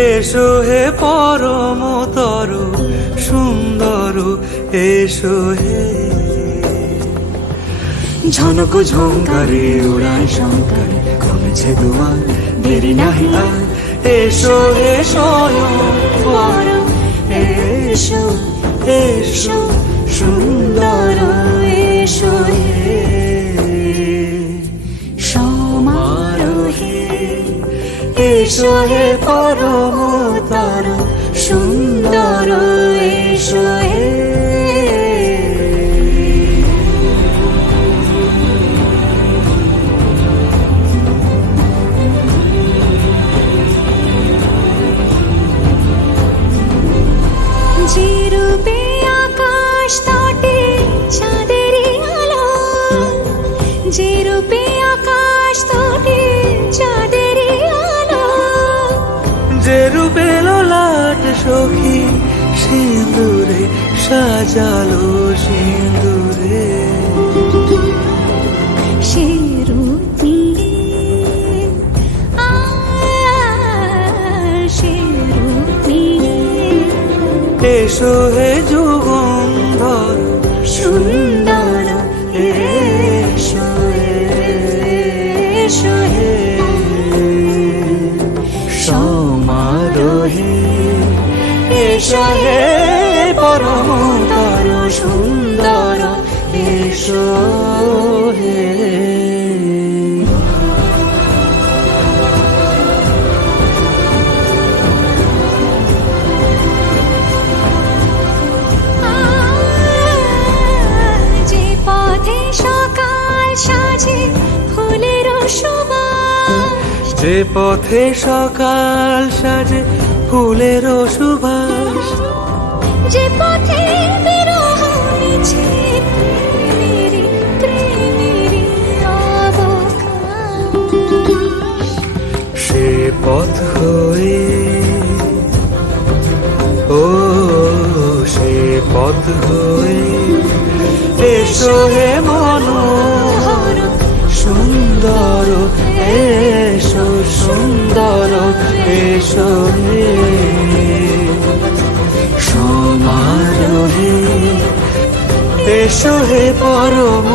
এসো হে পরমতর সুন্দর, এসো হে। ঝনক ঝঙ্কারে উড়ায় শঙ্কারে, কমেছে দুয়ার দেরি নাহি আর। এসো হে স্বয়ংবর, এসো এসো সুন্দর, এসো হে সমারোহে। এসো হে পরমতর সুন্দর, এসো হে। যে রূপে আকাশ তটে চাঁদেরই আলো, যে রূপে আকাশ তটে চাঁদেরই আলো, যে রূপে ললাট সখী সিঁদুরে সাজালো সিঁদুরে। সে রূপ নিয়ে সে রূপ নিয়ে এসো হে যুগন্ধর সুন্দর, এসো এসো হে সমারোহে। এসো হে পরমতর সুন্দর, এসো হে। যে পথে সকাল সাজে ফুলের সুবাস, যে পথে সকাল সাজে ফুলের সুবাস, যে পথে বিরহ মিছে প্রেমেরই প্রেমেরই অবকাশ, সে পথ হয়ে ও সে পথ হয়ে। এসো হে মনোহর সুন্দর, এসো সুন্দর, এসো হে সমারোহে। এসো হে পরম